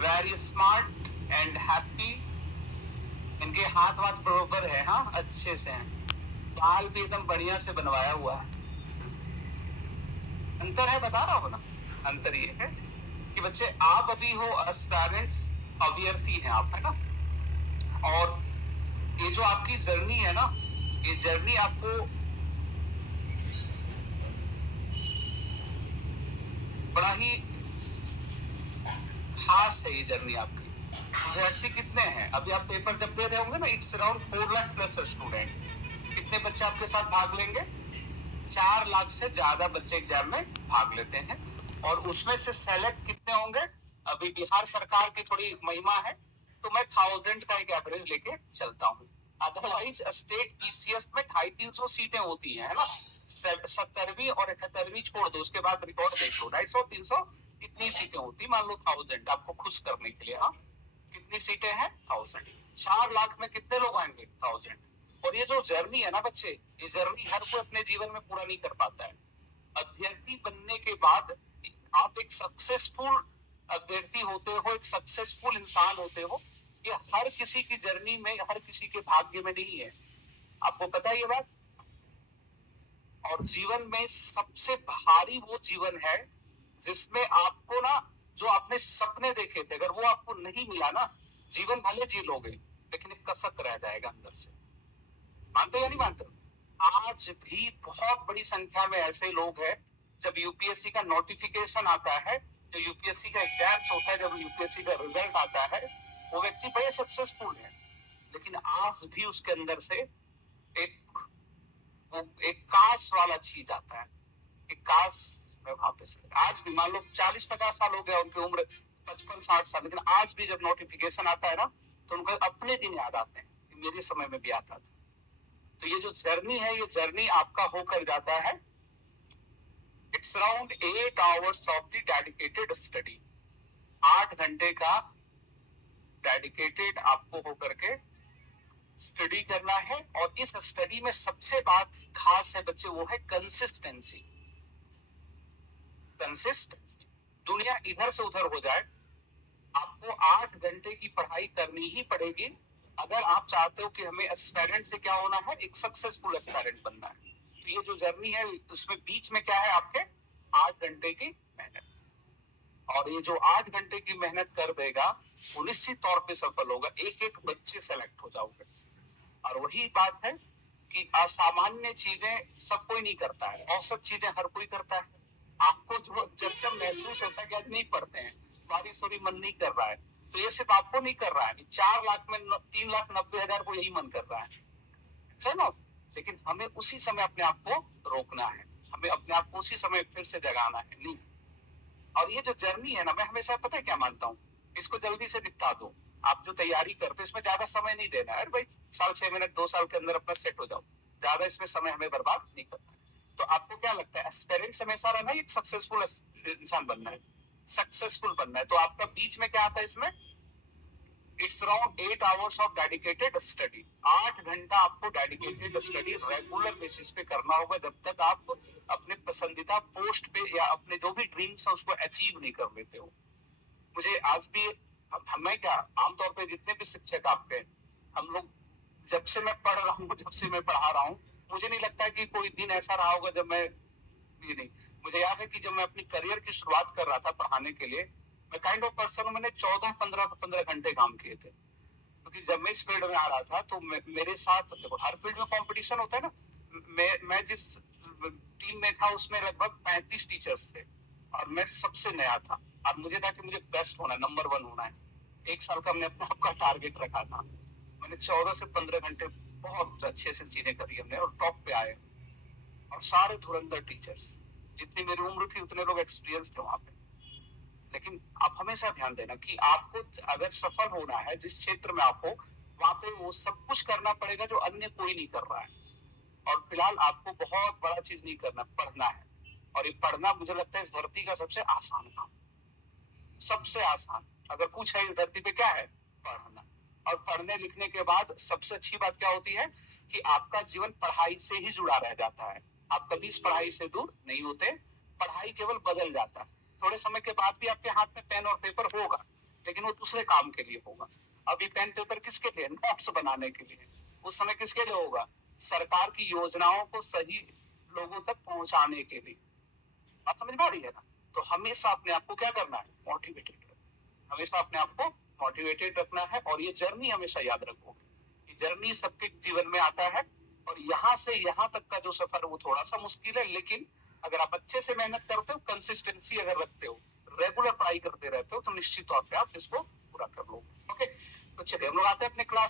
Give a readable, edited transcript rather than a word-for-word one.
Very smart and happy. इनके हाथ वाथ बरोबर है, हाँ अच्छे से हैं। बाल भी एकदम बढ़िया से बनवाया हुआ है। अंतर है बता रहा हूँ ना। अंतर ये है कि बच्चे आप अभी हो एस्पायरेंट्स, अभ्यर्थी हैं आप, है ना। और ये जो आपकी जर्नी है ना, ये जर्नी आपको बड़ा ही खास है। ये जर्नी आपकी। विद्यार्थी कितने हैं अभी आप पेपर जब दे रहे होंगे ना, it's around 4 lakh plus student. कितने बच्चे आपके साथ भाग लेंगे? 4 लाख से ज्यादा बच्चे एग्जाम में भाग लेते हैं। और उसमें से सेलेक्ट कितने होंगे? अभी बिहार सरकार की थोड़ी महिमा है, तो मैं 1000 का एक एवरेज लेके चलता हूँ। अदरवाइज स्टेट पीसीएस में 250-300 सीटें होती हैं, है ना। 70वीं और 71वीं छोड़ दो, उसके बाद रिकॉर्ड देख लो, 250-300 इतनी सीटें होती। मान लो 1000 आपको खुश करने के लिए। हाँ, कितनी सीटें हैं? 1000। 4 लाख में कितने लोग आएंगे? 1000। और ये जो जर्नी है ना बच्चे, ये जर्नी हर कोई अपने जीवन में पूरा नहीं कर पाता है। अभ्यर्थी बनने के बाद आप एक सक्सेसफुल अभ्यर्थी होते हो, एक सक्सेसफुल इंसान होते हो। ये हर किसी की जर्नी में, हर किसी के भाग्य में नहीं है। आपको पता है ये बात। और जीवन में सबसे भारी वो जीवन है जिसमें आपको ना, जो आपने सपने देखे थे, अगर वो आपको नहीं मिला ना, जीवन भले जी लोगे लेकिन एक कसक रह जाएगा अंदर से। मानते हो या नहीं मानते हो? आज भी बहुत बड़ी संख्या में ऐसे लोग हैं, जब यूपीएससी का नोटिफिकेशन आता है, जो यूपीएससी का एग्जाम्स होता है, जब यूपीएससी का रिजल्ट आता है, वो व्यक्ति बड़े सक्सेसफुल है, लेकिन आज भी उसके अंदर से एक वो एक काश वाला चीज आता है कि काश मैं वापस। आज भी मान लो 40-50 साल हो गया उनकी उम्र, 55-60 साल, लेकिन आज भी जब नोटिफिकेशन आता है ना, तो उनको अपने दिन याद आते हैं कि मेरे समय में भी आता था। तो ये जो जर्नी है, ये जर्नी आपका होकर जाता है। It's around 8 hours of the dedicated study. 8 घंटे का डेडिकेटेड आपको होकर के स्टडी करना है। और इस स्टडी में सबसे बात खास है बच्चे, वो है कंसिस्टेंसी। कंसिस्टेंसी। दुनिया इधर से उधर हो जाए, आपको 8 घंटे की पढ़ाई करनी ही पड़ेगी अगर आप चाहते हो कि हमें एस्पायरेंट से क्या होना है, एक सक्सेसफुल एस्पायरेंट बनना है। तो ये जो जर्नी है, उसमें बीच में क्या है आपके? 8 घंटे की मेहनत। और ये जो 8 घंटे की मेहनत कर देगा, वो निश्चित तौर पे सफल होगा। एक एक बच्चे सेलेक्ट हो जाओगे। और वही बात है कि असामान्य चीजें सब कोई नहीं करता है, औसत चीजें हर कोई करता है। आपको जब जब महसूस होता है कि आज नहीं पढ़ते हैं, बारिश हो रही, मन नहीं कर रहा है, तो ये सिर्फ आपको नहीं कर रहा है, 4 लाख में 3,90,000 को यही मन कर रहा है। चलो, लेकिन हमें उसी समय अपने आप को रोकना है, हमें अपने आप को उसी समय फिर से जगाना है। नहीं। और ये जो जर्नी है ना, मैं हमेशा पता है क्या मानता हूँ, इसको जल्दी से निपटा दो। आप जो तैयारी करते हो इसमें ज्यादा समय नहीं देना है। अरे भाई, साल 6 महीने 2 साल के अंदर अपना सेट हो जाओ, ज्यादा इसमें समय हमें बर्बाद नहीं करना है। तो आपको क्या लगता है, एस्पिरेंट्स हमेशा रहना है, एक सक्सेसफुल इंसान बनना है, सक्सेसफुल बनना है। तो आपका बीच में क्या आता है इसमें? It's around 8 hours of dedicated study. 8 घंटा आपको डेडिकेटेड स्टडी रेगुलर बेसिस पे करना होगा, जब तक आप अपने पसंदीदा पोस्ट पे या अपने जो भी ड्रीम्स है उसको अचीव नहीं कर लेते हो। मुझे आज भी, मैं क्या, आमतौर पे जितने भी शिक्षक आपके, हम लोग, जब से मैं पढ़ रहा हूँ, जब से मैं पढ़ा रहा हूँ, मुझे नहीं लगता है कि कोई दिन ऐसा रहा होगा जब मैं, ये नहीं। मुझे याद है कि जब मैं अपनी करियर की शुरुआत कर रहा था पढ़ाने के लिए, मैं काइंड ऑफ पर्सन हूँ, मैंने 14-15 घंटे काम किए थे। क्योंकि जब मैं इस फील्ड में आ रहा था, तो मेरे साथ, देखो हर फील्ड में कंपटीशन होता है ना। मैं जिस टीम में था उसमें लगभग 35 टीचर्स थे, और मैं सबसे नया था। अब मुझे था कि मुझे बेस्ट होना है, नंबर 1 होना है। 1 साल का हमने अपने आप का टारगेट रखा था। मैंने 14 से 15 घंटे बहुत अच्छे से चीजें करी हमने, और टॉप पे आए। और सारे धुरंधर टीचर्स, जितनी मेरी उम्र थी उतने लोग एक्सपीरियंस थे वहां पे। लेकिन आप हमेशा ध्यान देना कि आपको अगर सफल होना है, जिस क्षेत्र में आप हो, वहां पे वो सब कुछ करना पड़ेगा जो अन्य कोई नहीं कर रहा है। और फिलहाल आपको बहुत बड़ा चीज नहीं करना, पढ़ना है। और ये पढ़ना मुझे लगता है इस धरती का सबसे आसान काम, सबसे आसान। अगर पूछा इस धरती पे क्या है, पढ़ना। और पढ़ने लिखने के बाद सबसे अच्छी बात क्या होती है कि आपका जीवन पढ़ाई से ही जुड़ा रह जाता है। आप कभी इस पढ़ाई से दूर नहीं होते। पढ़ाई केवल बदल जाता है, थोड़े समय के बाद भी आपके हाथ में पेन और पेपर होगा, लेकिन वो दूसरे काम के लिए होगा। अभी पेन पेपर किसके लिए? नोट्स बनाने के लिए। उस समय किसके लिए होगा? सरकार की योजनाओं को सही लोगों तक पहुंचाने के लिए। बात समझ में आ रही है ना? तो हमेशा अपने आप को क्या करना है? मोटिवेटेड रखना। हमेशा अपने आप को मोटिवेटेड रखना है, और ये जर्नी हमेशा याद रखो। ये जर्नी सबके जीवन में आता है, और यहाँ से यहाँ तक का जो सफर है वो थोड़ा सा मुश्किल है, लेकिन अगर आप अच्छे से मेहनत करते हो, कंसिस्टेंसी अगर रखते हो, रेगुलर ट्राई करते रहते हो, तो निश्चित तौर पे आप इसको पूरा कर लोगे। ओके, तो चलिए हम लोग आते हैं अपने क्लास